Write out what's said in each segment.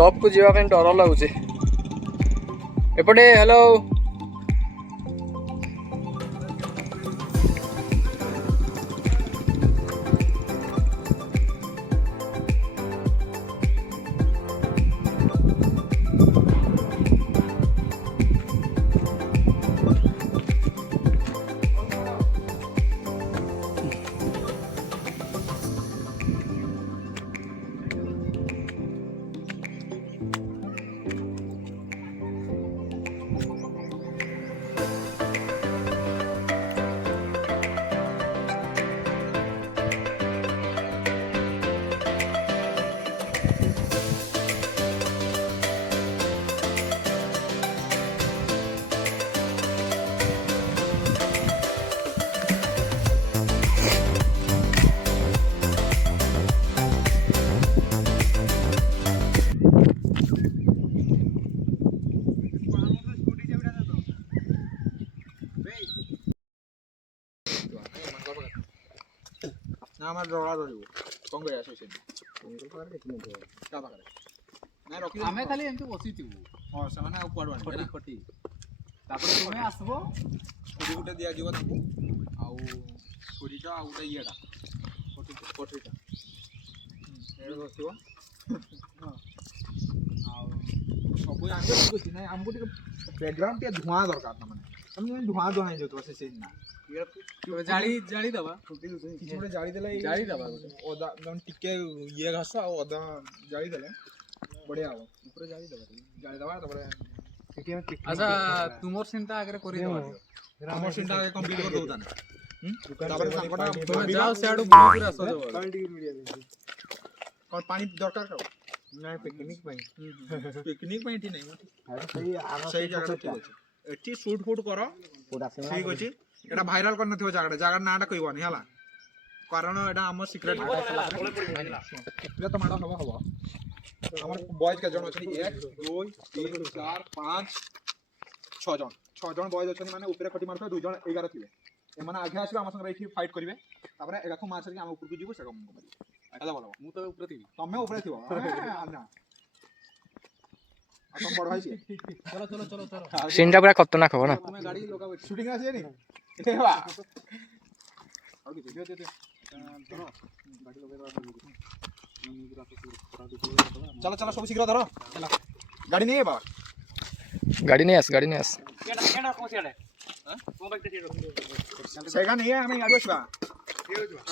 Top को जावाई डर लगुच एपटे। हेलो ना हमार डरा रहिबो कोन गया से अंकल पार देखि नै का पाखरे ना रखि हमें खाली एंते बसिथिबु हां समान ऊपर आनी खटी खटी तापर तुमे आसबो खटी गुटे दिया जीव ताकू आउ छोरीटा आ गुटे येडा खटी खटीटा एरो बसिबो हां आउ सब आंगे बसि नै हमको बैकग्राउंड पे धुआं दरकार त माने हम धुआं धुआं जतो से सेन ना जाली जाली दबा किसी गोटे जाली देले जाली दबा ओदा जन टिके ये घास आ ओदा जाली देले बढ़िया हो ऊपर जाली दबा तबरे अच्छा तुमर सेंटा आगे करि दबा हमर सेंटा आगे कंप्लीट कर दउता तबरे संकटा तुम जाओ सेडू बुली पूरा सो दबा पानी मीडिया दे और पानी दरकार का ना पिकनिक पई ठी नहीं सही जगह ठीक अछि एठी शूट फूट करो पूरा ठीक अछि एटा भाइराल करन थियो जागा नाटा कहबनी हला कारण एटा हमर सीक्रेट ये तो माडा हवा हमर बॉयज के जन अछि 1 2 3 4 5 6 जन बॉयज अछि माने ऊपर खटी मारथो 2 जन 11 थिले ए माने आगे आसीबे हमर संग रही फाइट करिवे तापर एगाखो मार सके हम ऊपर को जीवो से कम एदा बोलो मु तो ऊपर थी तमे ऊपर थिबो ना तुम बड़ भाई चलो चलो चलो चलो सीनटा पूरा खतरनाक हो ना तुम्हें गाड़ी लोगा शूटिंग आसी नहीं ए बा और की दे दे धरो गाड़ी लोगे चलो चलो सब शीघ्र धरो चलो गाड़ी नहीं है बाबा गाड़ी नहीं आस केडा केडा कौन सियाडे हां कौन बाइक ते रखो सेगा नहीं है हमें गाड़ी बसबा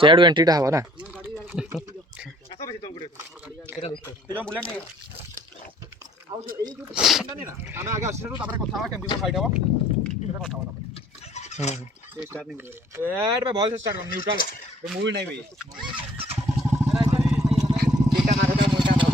सेड एंट्रीटा हवा ना गाड़ी आसो बसी तुम गुडे केडा देखो ते जो बुलेट नहीं आउ जो एई जो नहीं ना हमें आगे आसी तापर कथा हवा केमती फाइट हवा केटा कथा हवा ये स्टार्ट नहीं कर रहा यार मैं बॉल से स्टार्ट कर न्यूट्रल तो मूवी नहीं हुई केटा मारो तो मोटा ना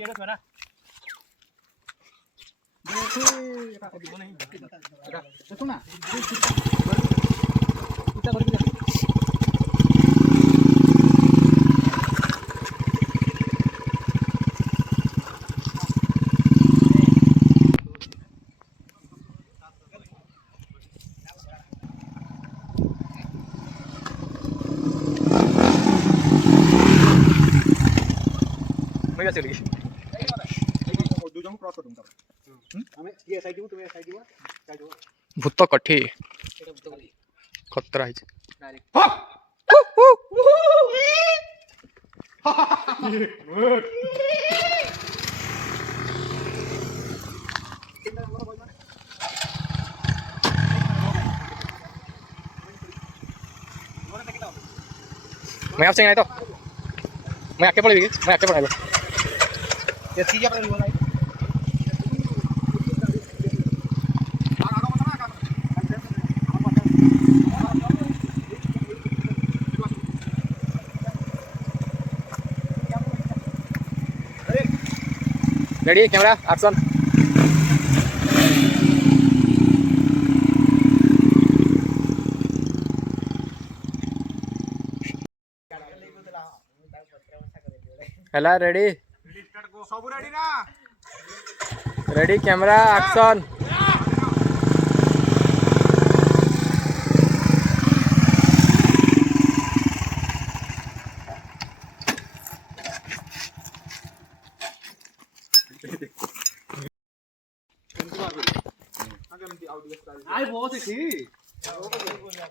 ये तो सुना सुना मैं चली दो जन क्रॉस कर दूंगा हमें ये साइड तुम्हें साइड भूत कठी खतरा है डायरेक्ट मैं आपसे नहीं तो मैं आके पड़ेगी मैं आके पड़ेगा ये चीज अपने बोला रेडी कैमरा एक्शन ହେଲା ରେଡି ସବୁ ରେଡି ନା ରେଡି କ୍ୟାମେରା ଆକ୍ସନ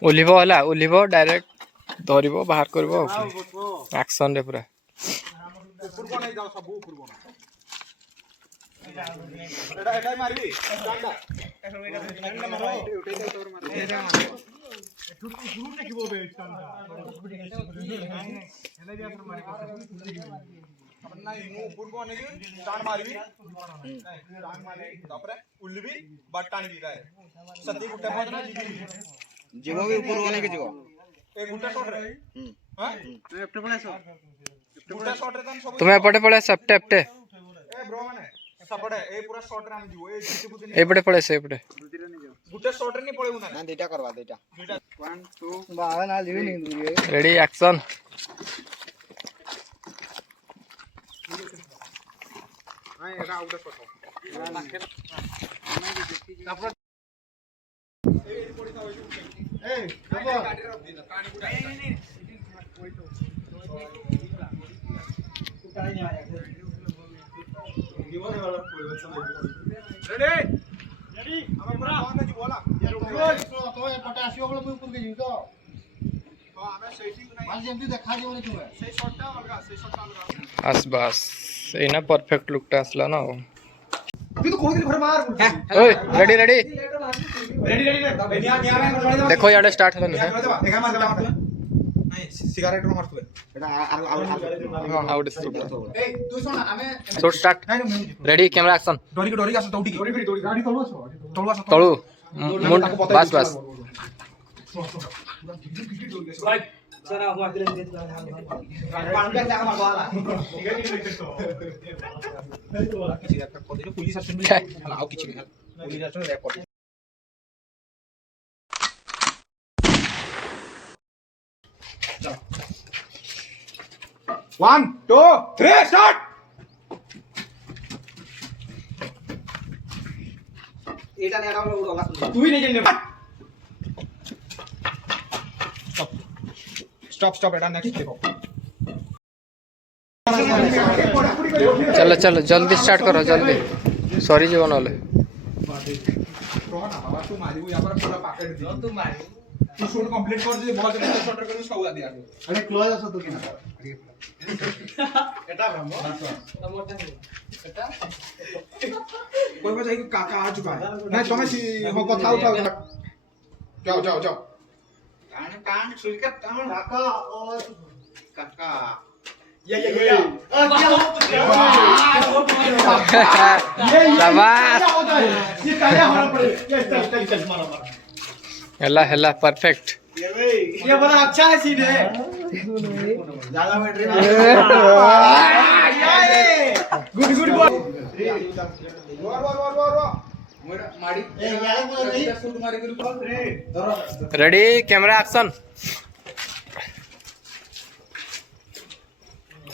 ଓହ୍ଲିବ ହେଲା ଓହ୍ଲିବ ଡାଇରେକ୍ଟ ଧରିବ ବାହାର କରିବ ଆକ୍ସନ ରେ ପୁରା ଉପରକୁ ନେଇ ଯାଅ ସବୁ ଉପରକୁ ଏଟା ମାରିବି ଷ୍ଟାଣ୍ଡା नहीं मु ऊपर को नहीं स्टांड मारबी स्टांड मारबी तापर उल्लबी बट्टानी भी गाय सती गुट्टा पद ना जीवो भी ऊपर को नहीं जीवो ए गुट्टा शॉट रे हां लेफ्ट पळे सो गुट्टा शॉट रे तन सब तुम्हें एपटे पळे सपटे एपटे ए ब्रो माने सपटे ए पूरा शॉट रे हम जीवो ए जीते बुते एपटे पळे से एपटे गुट्टा शॉट रे नहीं पळे उना ना देटा करवा देटा 1 2 बाहा ना जीवे नहीं रेडी एक्शन हां एटा आउट शॉट तापर ए पड़ी था ए गाड़ी रख दी कानी गुडा नहीं कोई तो उठाई नहीं आया जीवन वाला रेडी रेडी हम पूरा कौन जी बोला तो ए पटासियो वाला मुई ऊपर के जी तो हां हमें सेटिंग नहीं मान जेमती देखा जीवन तुम्हें सही शॉटटा अलगा सही शॉटटा अलगा बस बस एना परफेक्ट लुकटा असला ना अभी तो कोई दिन भर मार ओए रेडी रेडी रेडी रेडी निया निया में देखो याडे स्टार्ट होला ना देखा मार गला नहीं सिगारेट रो मारतबे एटा आउट ए तू सुन हमें shot start ready camera action डोरी आस तौटी गाड़ी तळू आस तळू बस बस राइट सर आ मार दे पान पे जागा मार वाला पुलिस स्टेशन हला आउ किछि नहीं पुलिस स्टेशन रिपोर्ट 1 2 3 स्टार्ट एटा ने एटा उडला तू ही नहीं जाने स्टॉप स्टॉप एटा नेक्स्ट देखो चलो चलो जल्दी स्टार्ट करो जल्दी सॉरी जीवन वाले रोहन बाबा तू मारी यहां पर पूरा पैकेट दे तू मारी तू शूट कंप्लीट कर दे बहुत जल्दी शॉट कर उसका हुआ दिया अरे क्लोज असो तो किना एटा ब्रह्म मोटा एटा कोई को जाई काका आ चुका है नहीं तुम्हें हो कथा उठाओ जाओ जाओ जाओ कान कान सुलकर ताम काका और काका ये शाबाश ये क्या होना पड़े ये चल मारो मारो हल्ला हल्ला परफेक्ट ये बड़ा अच्छा है सीन है ज्यादा बैटरी गुड गुड बोल मारी ए यार बोल नहीं शूट मारी कर रे ready camera action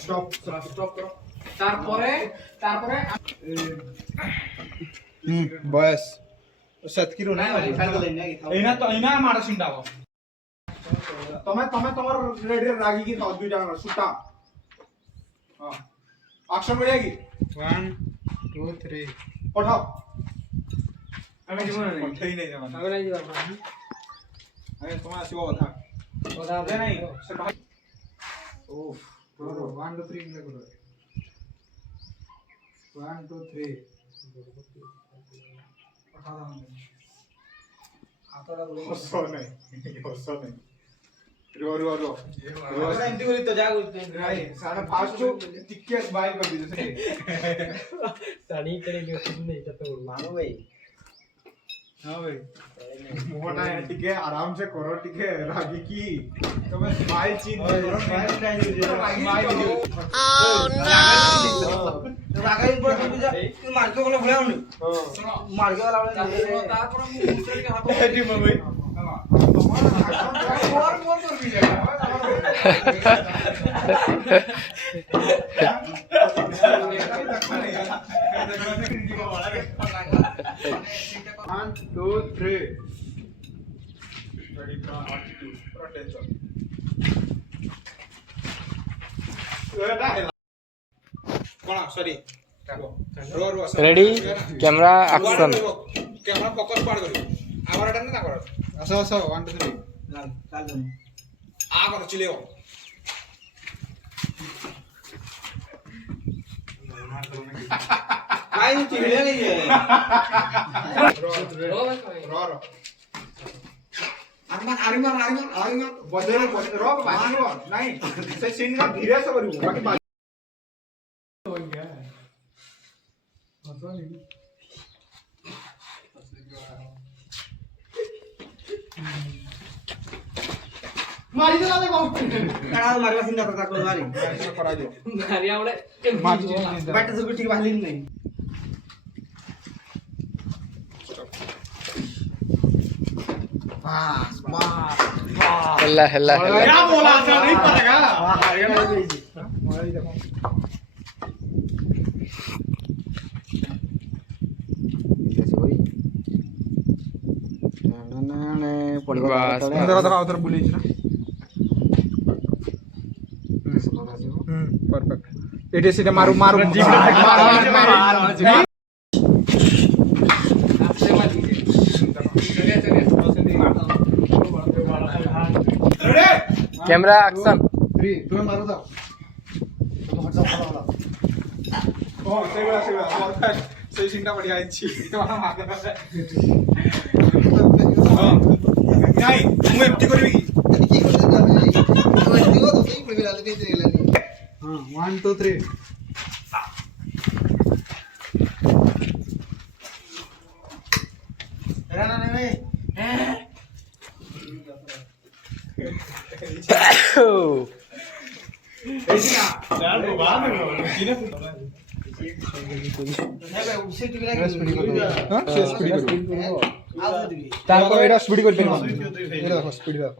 stop stop करो तारपरे बस सतकिरो ना एना मार सिंडाव तमे तमर रेडी रागी की तो दुईटा सुटा हां एक्शन बढ़ियागी 1 2 3 पठाओ हमें जीवन नहीं पठाई नहीं जमा हमें नहीं जीवन अरे तुम्हारा शिवा बता नहीं सर ओफ 1 2 3 में करो 1 2 3 पठा दो आतोड़ा बोलो सो नहीं रो एंटी बोली तो जागो नहीं सारा फास्ट टिक्के स्माइल कर दीजिए सानी करेंगे नहीं तो मानो भाई हां भाई मोटा है टिके आराम से करो टिके रागी की तो मैं स्माइल चीज करो स्माइल दीजिए ओह नो रागी ऊपर से पूजा तू मार के वाला भले होनी हां मार के वाला तारपर मु दूसरे के हाथ में भाई और कर भी जाएगा 2 3 ready for attention कोण सॉरी रो रो ready camera action camera focus पाड करी आवर अटन ना कर असो असो 1 2 3 चाल आ कर चिलेओ काय चिले नाही है रो आरी मार बदले रो मारो नाही से सीन का धीरे से करू बाकी मारी तो लाले कौन काढा मारवा सिंदा करता को मारी ऐसा करा दो मारी आवडे मारी बॅट जो ठीक भाली नाही बस बस हेला हेला हेला क्या बोला अच्छा नहीं पड़ेगा ये नहीं भेजी मारी देखो अंदर देखा उधर बुली ना परफेक्ट एटे सीधे मारू मारू कैमरा एक्शन 3 तुम्हें मारो जाओ ओ सेगळा परफेक्ट सही सिंगटा बढ़िया अच्छी तुम्हाला मागे नाही मु एमटी करबी की की करते जाबे तो एमटी को तो सही पड़बी लाले दे देला हां 1 2 3 एरा ना नहीं তারপর এটা স্পিড করতে হবে এটা দেখো স্পিড দেখো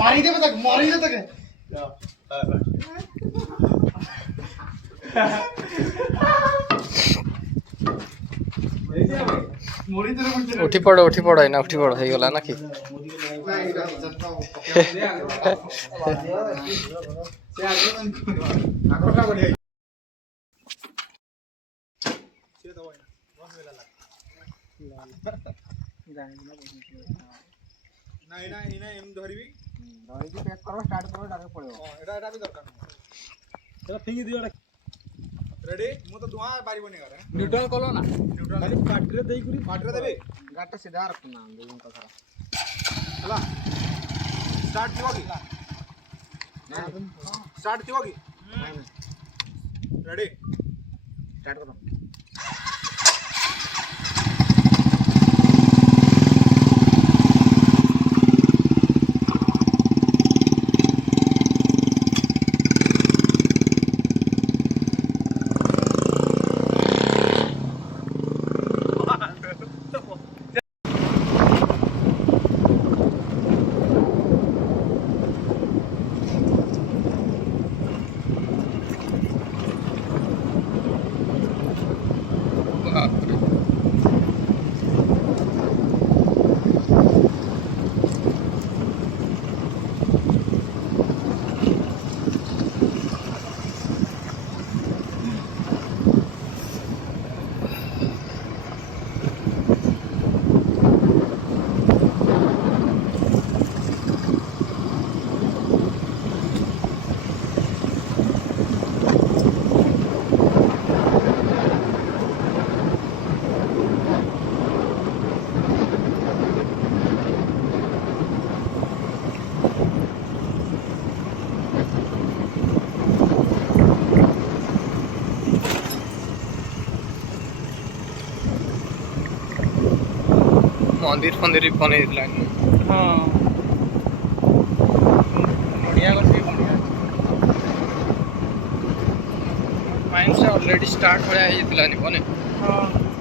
মারি দেবে তাকে মারি দে তাকে उठी पड़ो ना उठी पड़ो हो गला ना कि नहीं ना इना एम धरिबी धरिबी पैक करो स्टार्ट करो डायरेक्ट पड़ो एटा एटा भी दरकार चलो फिंगी दियो रेडी मु तो दुआ बारी बने करे न्यूट्रल कलो ना न्यूट्रल खाली पाटरे देई करी पाटरे देबे गाटा सीधा रखना देउन का सारा हला स्टार्ट दियोगी स्टार्ट दियोगी रेडी स्टार्ट करो मंदिर फंदिर बने हां बढ़िया करके बढ़िया माइंड से ऑलरेडी स्टार्ट होया है बने हां